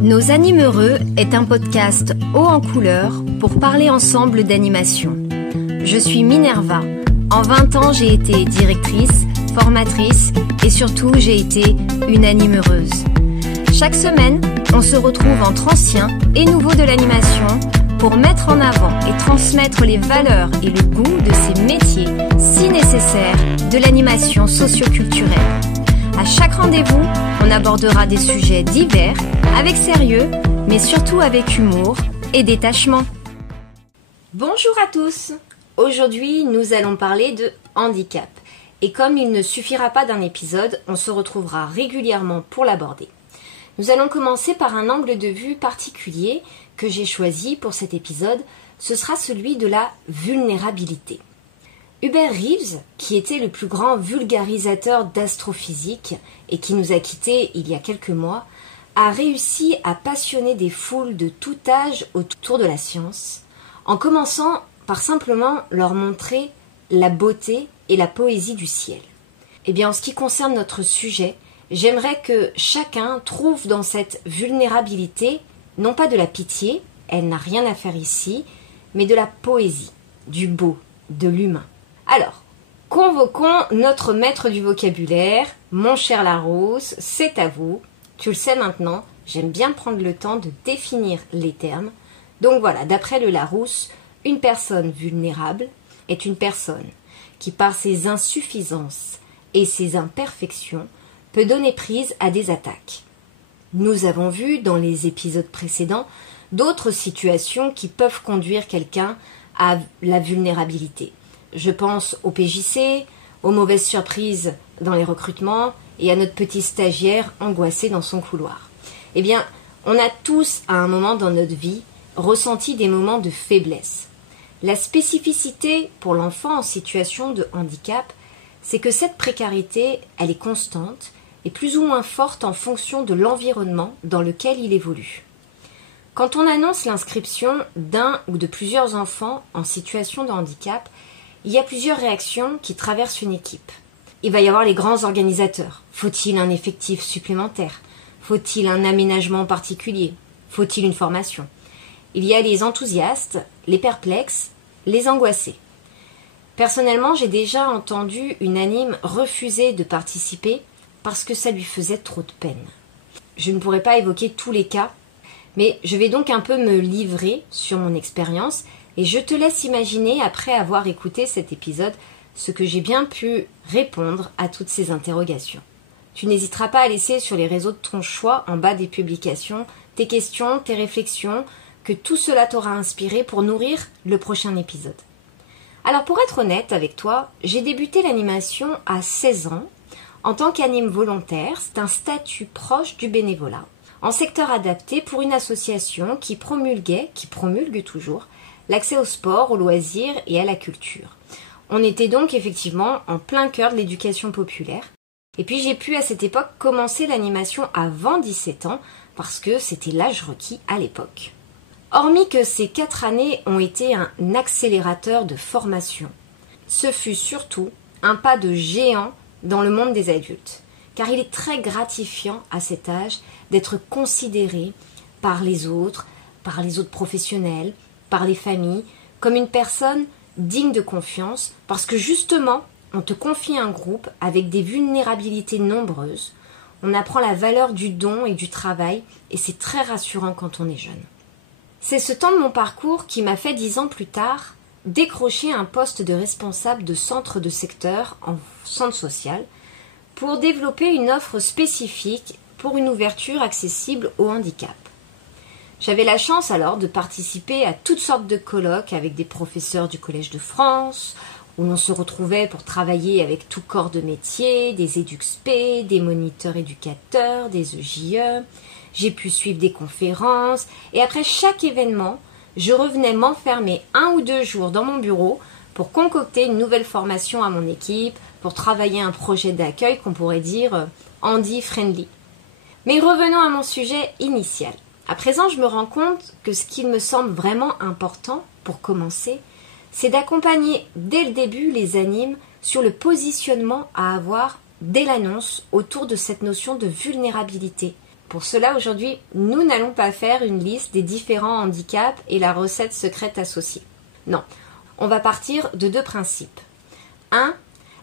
Nos Animeureux est un podcast haut en couleur pour parler ensemble d'animation. Je suis Minerva. En 20 ans, j'ai été directrice, formatrice et surtout, j'ai été une animeureuse. Chaque semaine, on se retrouve entre anciens et nouveaux de l'animation pour mettre en avant et transmettre les valeurs et le goût de ces métiers si nécessaires de l'animation socio-culturelle. À chaque rendez-vous, on abordera des sujets divers, avec sérieux, mais surtout avec humour et détachement. Bonjour à tous. Aujourd'hui, nous allons parler de handicap. Et comme il ne suffira pas d'un épisode, on se retrouvera régulièrement pour l'aborder. Nous allons commencer par un angle de vue particulier que j'ai choisi pour cet épisode. Ce sera celui de la vulnérabilité. Hubert Reeves, qui était le plus grand vulgarisateur d'astrophysique et qui nous a quittés il y a quelques mois, a réussi à passionner des foules de tout âge autour de la science, en commençant par simplement leur montrer la beauté et la poésie du ciel. Eh bien, en ce qui concerne notre sujet, j'aimerais que chacun trouve dans cette vulnérabilité, non pas de la pitié, elle n'a rien à faire ici, mais de la poésie, du beau, de l'humain. Alors, convoquons notre maître du vocabulaire, mon cher Larousse, c'est à vous. Tu le sais maintenant, j'aime bien prendre le temps de définir les termes. Donc voilà, d'après le Larousse, une personne vulnérable est une personne qui, par ses insuffisances et ses imperfections, peut donner prise à des attaques. Nous avons vu dans les épisodes précédents d'autres situations qui peuvent conduire quelqu'un à la vulnérabilité. Je pense au PJC, aux mauvaises surprises dans les recrutements et à notre petit stagiaire angoissé dans son couloir. Eh bien, on a tous, à un moment dans notre vie, ressenti des moments de faiblesse. La spécificité pour l'enfant en situation de handicap, c'est que cette précarité, elle est constante et plus ou moins forte en fonction de l'environnement dans lequel il évolue. Quand on annonce l'inscription d'un ou de plusieurs enfants en situation de handicap, il y a plusieurs réactions qui traversent une équipe. Il va y avoir les grands organisateurs. Faut-il un effectif supplémentaire? Faut-il un aménagement particulier? Faut-il une formation? Il y a les enthousiastes, les perplexes, les angoissés. Personnellement, j'ai déjà entendu une anime refuser de participer parce que ça lui faisait trop de peine. Je ne pourrais pas évoquer tous les cas, mais je vais donc un peu me livrer sur mon expérience et je te laisse imaginer, après avoir écouté cet épisode, ce que j'ai bien pu répondre à toutes ces interrogations. Tu n'hésiteras pas à laisser sur les réseaux de ton choix, en bas des publications, tes questions, tes réflexions, que tout cela t'aura inspiré pour nourrir le prochain épisode. Alors pour être honnête avec toi, j'ai débuté l'animation à 16 ans, en tant qu'anime volontaire, c'est un statut proche du bénévolat, en secteur adapté pour une association qui promulgue toujours, l'accès au sport, aux loisirs et à la culture. On était donc effectivement en plein cœur de l'éducation populaire. Et puis j'ai pu à cette époque commencer l'animation avant 17 ans parce que c'était l'âge requis à l'époque. Hormis que ces 4 années ont été un accélérateur de formation, ce fut surtout un pas de géant dans le monde des adultes. Car il est très gratifiant à cet âge d'être considéré par les autres professionnels, par les familles, comme une personne digne de confiance, parce que justement, on te confie un groupe avec des vulnérabilités nombreuses, on apprend la valeur du don et du travail, et c'est très rassurant quand on est jeune. C'est ce temps de mon parcours qui m'a fait 10 ans plus tard décrocher un poste de responsable de centre de secteur en centre social pour développer une offre spécifique pour une ouverture accessible au handicap. J'avais la chance alors de participer à toutes sortes de colloques avec des professeurs du Collège de France, où l'on se retrouvait pour travailler avec tout corps de métier, des EduxP, des moniteurs éducateurs, des EJE. J'ai pu suivre des conférences et après chaque événement, je revenais m'enfermer 1 ou 2 jours dans mon bureau pour concocter une nouvelle formation à mon équipe, pour travailler un projet d'accueil qu'on pourrait dire handy-friendly. Mais revenons à mon sujet initial. À présent, je me rends compte que ce qui me semble vraiment important, pour commencer, c'est d'accompagner dès le début les animes sur le positionnement à avoir dès l'annonce autour de cette notion de vulnérabilité. Pour cela, aujourd'hui, nous n'allons pas faire une liste des différents handicaps et la recette secrète associée. Non, on va partir de 2 principes. 1.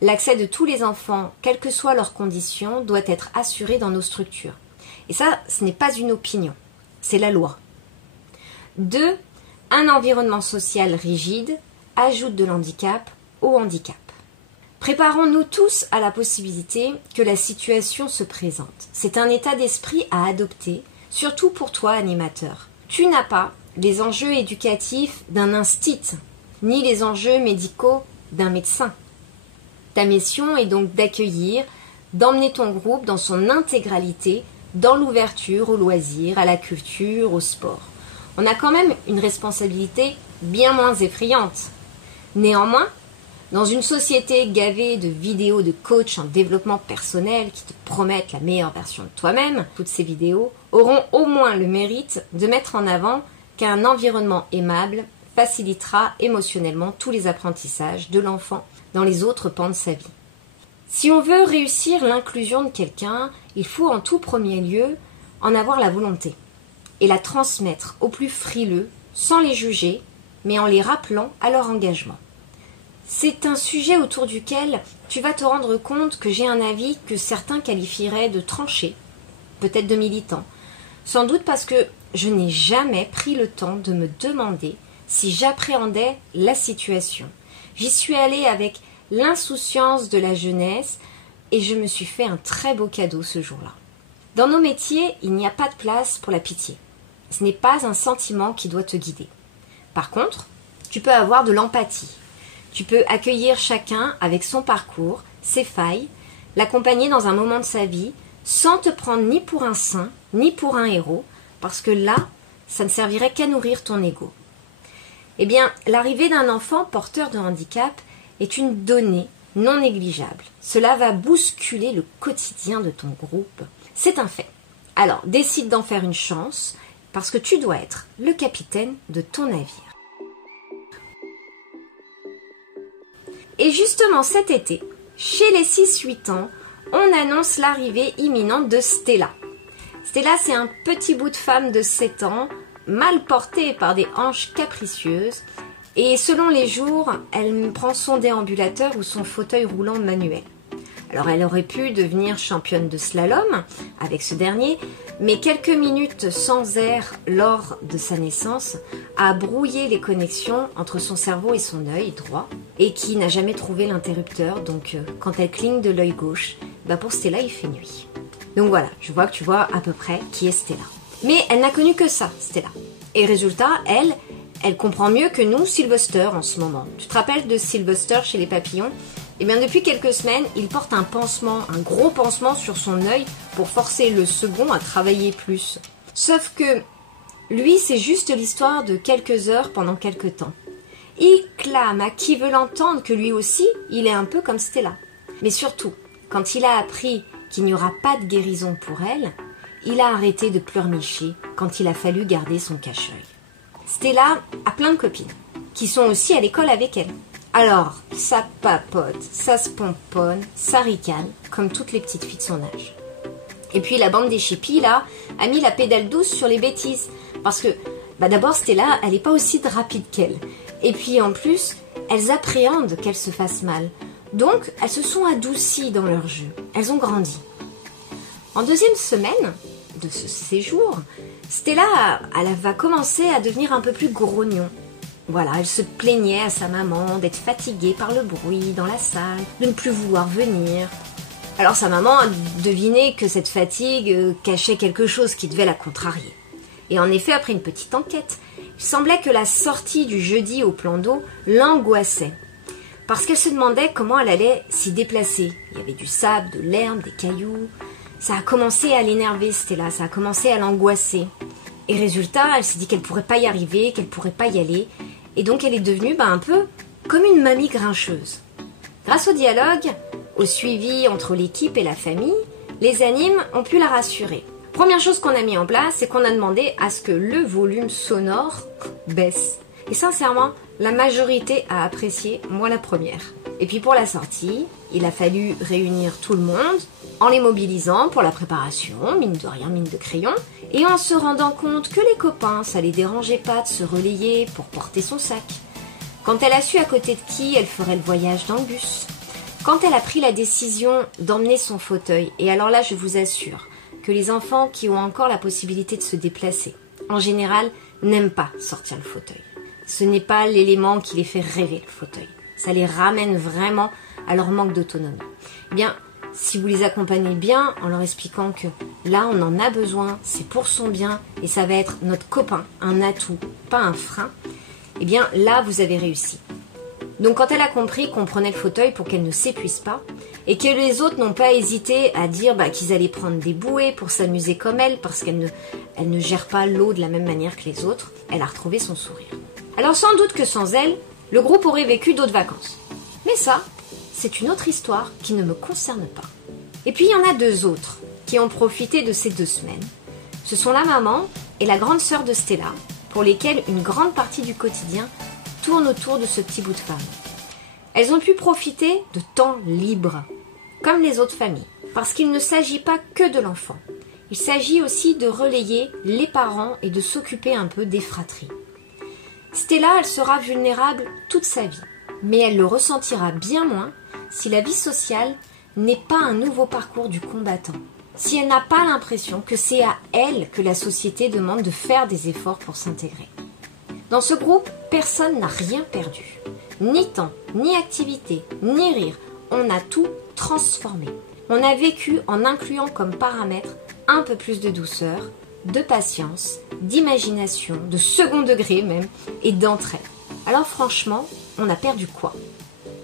L'accès de tous les enfants, quelles que soient leurs conditions, doit être assuré dans nos structures. Et ça, ce n'est pas une opinion, c'est la loi. 2. Un environnement social rigide ajoute de l'handicap au handicap. Préparons-nous tous à la possibilité que la situation se présente. C'est un état d'esprit à adopter, surtout pour toi, animateur. Tu n'as pas les enjeux éducatifs d'un instit, ni les enjeux médicaux d'un médecin. Ta mission est donc d'accueillir, d'emmener ton groupe dans son intégralité, dans l'ouverture aux loisirs, à la culture, au sport. On a quand même une responsabilité bien moins effrayante. Néanmoins, dans une société gavée de vidéos de coachs en développement personnel qui te promettent la meilleure version de toi-même, toutes ces vidéos auront au moins le mérite de mettre en avant qu'un environnement aimable facilitera émotionnellement tous les apprentissages de l'enfant dans les autres pans de sa vie. Si on veut réussir l'inclusion de quelqu'un, il faut en tout premier lieu en avoir la volonté et la transmettre aux plus frileux sans les juger, mais en les rappelant à leur engagement. C'est un sujet autour duquel tu vas te rendre compte que j'ai un avis que certains qualifieraient de tranché, peut-être de militant, sans doute parce que je n'ai jamais pris le temps de me demander si j'appréhendais la situation. J'y suis allée avec l'insouciance de la jeunesse et je me suis fait un très beau cadeau ce jour-là. Dans nos métiers, il n'y a pas de place pour la pitié. Ce n'est pas un sentiment qui doit te guider. Par contre, tu peux avoir de l'empathie. Tu peux accueillir chacun avec son parcours, ses failles, l'accompagner dans un moment de sa vie, sans te prendre ni pour un saint, ni pour un héros, parce que là, ça ne servirait qu'à nourrir ton ego. Eh bien, l'arrivée d'un enfant porteur de handicap est une donnée non négligeable. Cela va bousculer le quotidien de ton groupe. C'est un fait. Alors, décide d'en faire une chance, parce que tu dois être le capitaine de ton navire. Et justement cet été, chez les 6-8 ans, on annonce l'arrivée imminente de Stella. Stella, c'est un petit bout de femme de 7 ans, mal portée par des hanches capricieuses, et selon les jours, elle prend son déambulateur ou son fauteuil roulant manuel. Alors elle aurait pu devenir championne de slalom avec ce dernier, mais quelques minutes sans air lors de sa naissance a brouillé les connexions entre son cerveau et son œil droit, et qui n'a jamais trouvé l'interrupteur, donc quand elle cligne de l'œil gauche, pour Stella il fait nuit. Donc voilà, je vois que tu vois à peu près qui est Stella. Mais elle n'a connu que ça, Stella. Et résultat, elle comprend mieux que nous Sylvester en ce moment. Tu te rappelles de Sylvester chez les papillons ? Eh bien, depuis quelques semaines, il porte un pansement, un gros pansement sur son œil pour forcer le second à travailler plus. Sauf que lui, c'est juste l'histoire de quelques heures pendant quelques temps. Il clame à qui veut l'entendre que lui aussi, il est un peu comme Stella. Mais surtout, quand il a appris qu'il n'y aura pas de guérison pour elle, il a arrêté de pleurnicher quand il a fallu garder son cache-œil. Stella a plein de copines qui sont aussi à l'école avec elle. Alors, ça papote, ça se pomponne, ça ricane, comme toutes les petites filles de son âge. Et puis la bande des chippies, là, a mis la pédale douce sur les bêtises. Parce que, d'abord, Stella, elle n'est pas aussi rapide qu'elle. Et puis, en plus, elles appréhendent qu'elle se fasse mal. Donc, elles se sont adoucies dans leur jeu. Elles ont grandi. En deuxième semaine de ce séjour, Stella, elle va commencer à devenir un peu plus grognon. Voilà, elle se plaignait à sa maman d'être fatiguée par le bruit dans la salle, de ne plus vouloir venir. Alors sa maman a deviné que cette fatigue cachait quelque chose qui devait la contrarier. Et en effet, après une petite enquête, il semblait que la sortie du jeudi au plan d'eau l'angoissait. Parce qu'elle se demandait comment elle allait s'y déplacer. Il y avait du sable, de l'herbe, des cailloux. Ça a commencé à l'énerver, Stella, ça a commencé à l'angoisser. Et résultat, elle s'est dit qu'elle pourrait pas y arriver, qu'elle pourrait pas y aller. Et donc elle est devenue un peu comme une mamie grincheuse. Grâce au dialogue, au suivi entre l'équipe et la famille, les animes ont pu la rassurer. Première chose qu'on a mis en place, c'est qu'on a demandé à ce que le volume sonore baisse. Et sincèrement, la majorité a apprécié, moi la première. Et puis pour la sortie, il a fallu réunir tout le monde en les mobilisant pour la préparation, mine de rien, mine de crayon, et en se rendant compte que les copains, ça les dérangeait pas de se relayer pour porter son sac. Quand elle a su à côté de qui elle ferait le voyage dans le bus. Quand elle a pris la décision d'emmener son fauteuil, et alors là je vous assure que les enfants qui ont encore la possibilité de se déplacer, en général, n'aiment pas sortir le fauteuil. Ce n'est pas l'élément qui les fait rêver, le fauteuil. Ça les ramène vraiment à leur manque d'autonomie. Eh bien, si vous les accompagnez bien en leur expliquant que là, on en a besoin, c'est pour son bien et ça va être notre copain, un atout, pas un frein, eh bien là, vous avez réussi. Donc quand elle a compris qu'on prenait le fauteuil pour qu'elle ne s'épuise pas et que les autres n'ont pas hésité à dire qu'ils allaient prendre des bouées pour s'amuser comme elle parce qu'elle ne gère pas l'eau de la même manière que les autres, elle a retrouvé son sourire. Alors sans doute que sans elle, le groupe aurait vécu d'autres vacances. Mais ça, c'est une autre histoire qui ne me concerne pas. Et puis il y en a deux autres qui ont profité de ces 2 semaines. Ce sont la maman et la grande sœur de Stella, pour lesquelles une grande partie du quotidien tourne autour de ce petit bout de femme. Elles ont pu profiter de temps libre, comme les autres familles, parce qu'il ne s'agit pas que de l'enfant. Il s'agit aussi de relayer les parents et de s'occuper un peu des fratries. Stella, elle sera vulnérable toute sa vie, mais elle le ressentira bien moins si la vie sociale n'est pas un nouveau parcours du combattant. Si elle n'a pas l'impression que c'est à elle que la société demande de faire des efforts pour s'intégrer. Dans ce groupe, personne n'a rien perdu. Ni temps, ni activité, ni rire. On a tout transformé. On a vécu en incluant comme paramètre un peu plus de douceur, de patience, d'imagination, de second degré même, et d'entraide. Alors franchement, on a perdu quoi ?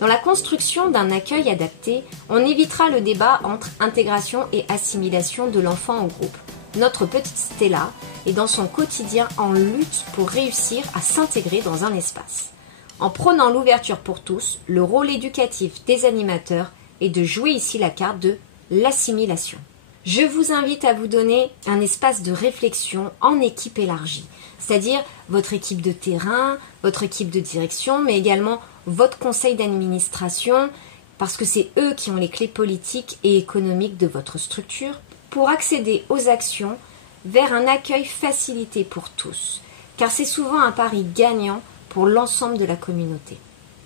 Dans la construction d'un accueil adapté, on évitera le débat entre intégration et assimilation de l'enfant au groupe. Notre petite Stella est dans son quotidien en lutte pour réussir à s'intégrer dans un espace. En prônant l'ouverture pour tous, le rôle éducatif des animateurs est de jouer ici la carte de l'assimilation. Je vous invite à vous donner un espace de réflexion en équipe élargie, c'est-à-dire votre équipe de terrain, votre équipe de direction, mais également votre conseil d'administration, parce que c'est eux qui ont les clés politiques et économiques de votre structure, pour accéder aux actions vers un accueil facilité pour tous, car c'est souvent un pari gagnant pour l'ensemble de la communauté.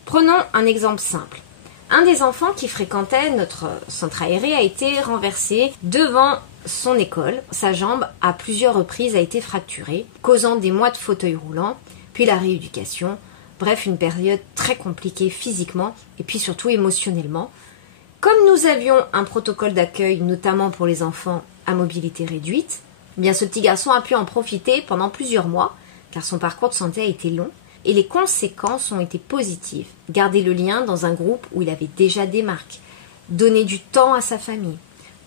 Prenons un exemple simple. Un des enfants qui fréquentait notre centre aéré a été renversé devant son école. Sa jambe, à plusieurs reprises, a été fracturée, causant des mois de fauteuil roulant, puis la rééducation. Bref, une période très compliquée physiquement et puis surtout émotionnellement. Comme nous avions un protocole d'accueil, notamment pour les enfants à mobilité réduite, bien ce petit garçon a pu en profiter pendant plusieurs mois, car son parcours de santé a été long. Et les conséquences ont été positives. Garder le lien dans un groupe où il avait déjà des marques. Donner du temps à sa famille.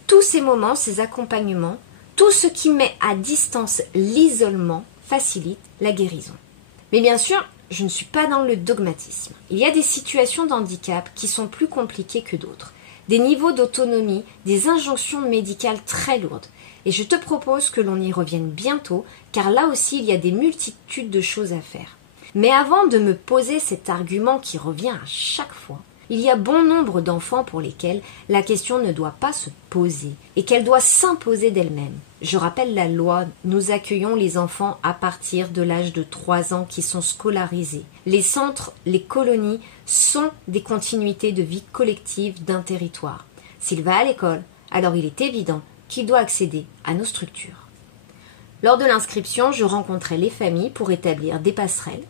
Tous ces moments, ces accompagnements, tout ce qui met à distance l'isolement facilite la guérison. Mais bien sûr, je ne suis pas dans le dogmatisme. Il y a des situations d'handicap qui sont plus compliquées que d'autres. Des niveaux d'autonomie, des injonctions médicales très lourdes. Et je te propose que l'on y revienne bientôt, car là aussi il y a des multitudes de choses à faire. Mais avant de me poser cet argument qui revient à chaque fois, il y a bon nombre d'enfants pour lesquels la question ne doit pas se poser et qu'elle doit s'imposer d'elle-même. Je rappelle la loi, nous accueillons les enfants à partir de l'âge de 3 ans qui sont scolarisés. Les centres, les colonies sont des continuités de vie collective d'un territoire. S'il va à l'école, alors il est évident qu'il doit accéder à nos structures. Lors de l'inscription, je rencontrais les familles pour établir des passerelles.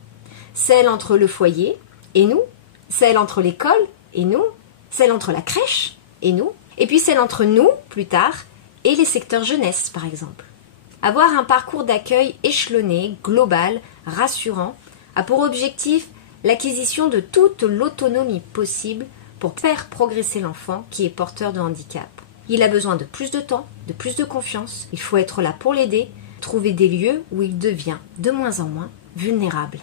Celle entre le foyer et nous, celle entre l'école et nous, celle entre la crèche et nous, et puis celle entre nous, plus tard, et les secteurs jeunesse, par exemple. Avoir un parcours d'accueil échelonné, global, rassurant, a pour objectif l'acquisition de toute l'autonomie possible pour faire progresser l'enfant qui est porteur de handicap. Il a besoin de plus de temps, de plus de confiance, il faut être là pour l'aider, trouver des lieux où il devient de moins en moins vulnérable.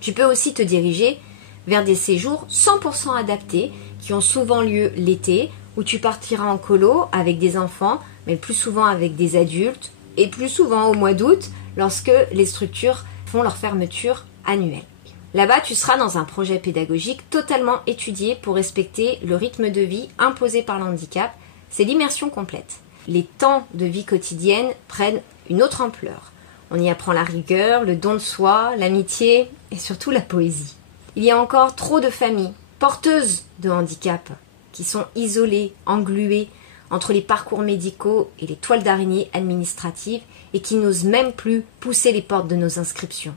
Tu peux aussi te diriger vers des séjours 100% adaptés qui ont souvent lieu l'été, où tu partiras en colo avec des enfants, mais plus souvent avec des adultes, et plus souvent au mois d'août, lorsque les structures font leur fermeture annuelle. Là-bas, tu seras dans un projet pédagogique totalement étudié pour respecter le rythme de vie imposé par le handicap. C'est l'immersion complète. Les temps de vie quotidienne prennent une autre ampleur. On y apprend la rigueur, le don de soi, l'amitié et surtout la poésie. Il y a encore trop de familles porteuses de handicap qui sont isolées, engluées entre les parcours médicaux et les toiles d'araignée administratives et qui n'osent même plus pousser les portes de nos inscriptions.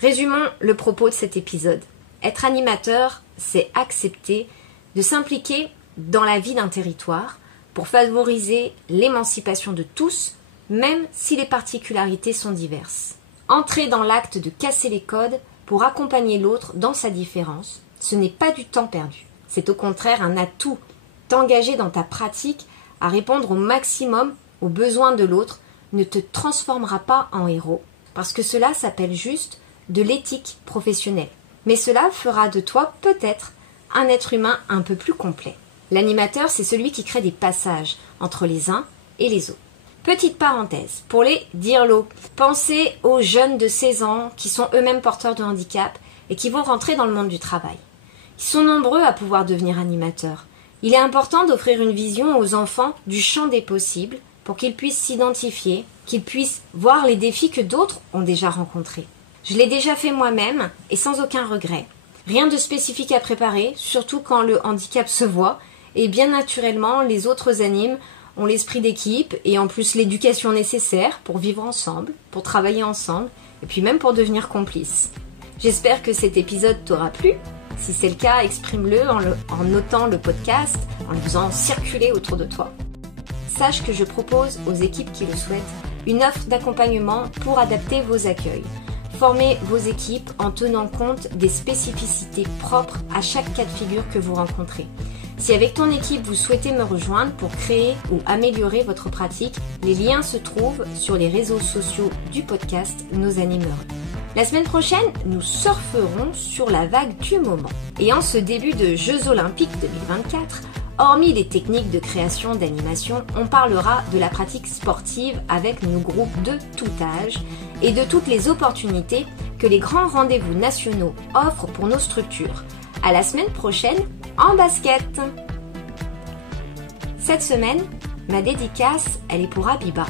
Résumons le propos de cet épisode. Être animateur, c'est accepter de s'impliquer dans la vie d'un territoire pour favoriser l'émancipation de tous, même si les particularités sont diverses. Entrer dans l'acte de casser les codes pour accompagner l'autre dans sa différence, ce n'est pas du temps perdu. C'est au contraire un atout. T'engager dans ta pratique à répondre au maximum aux besoins de l'autre ne te transformera pas en héros, parce que cela s'appelle juste de l'éthique professionnelle. Mais cela fera de toi peut-être un être humain un peu plus complet. L'animateur, c'est celui qui crée des passages entre les uns et les autres. Petite parenthèse, pour les dirlots, pensez aux jeunes de 16 ans qui sont eux-mêmes porteurs de handicap et qui vont rentrer dans le monde du travail. Ils sont nombreux à pouvoir devenir animateurs. Il est important d'offrir une vision aux enfants du champ des possibles pour qu'ils puissent s'identifier, qu'ils puissent voir les défis que d'autres ont déjà rencontrés. Je l'ai déjà fait moi-même et sans aucun regret. Rien de spécifique à préparer, surtout quand le handicap se voit, et bien naturellement, les autres animes ont l'esprit d'équipe et en plus l'éducation nécessaire pour vivre ensemble, pour travailler ensemble et puis même pour devenir complices. J'espère que cet épisode t'aura plu. Si c'est le cas, exprime-le en notant le podcast, en le faisant circuler autour de toi. Sache que je propose aux équipes qui le souhaitent une offre d'accompagnement pour adapter vos accueils. Formez vos équipes en tenant compte des spécificités propres à chaque cas de figure que vous rencontrez. Si avec ton équipe vous souhaitez me rejoindre pour créer ou améliorer votre pratique, les liens se trouvent sur les réseaux sociaux du podcast Nos Animeurs. La semaine prochaine, nous surferons sur la vague du moment. Et en ce début de Jeux Olympiques 2024, hormis les techniques de création d'animation, on parlera de la pratique sportive avec nos groupes de tout âge et de toutes les opportunités que les grands rendez-vous nationaux offrent pour nos structures. À la semaine prochaine en basket. Cette semaine, ma dédicace, elle est pour Abiba.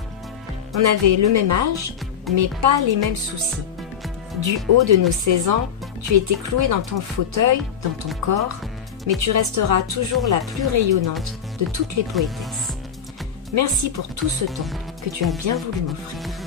On avait le même âge, mais pas les mêmes soucis. Du haut de nos 16 ans, tu étais clouée dans ton fauteuil, dans ton corps, mais tu resteras toujours la plus rayonnante de toutes les poétesses. Merci pour tout ce temps que tu as bien voulu m'offrir.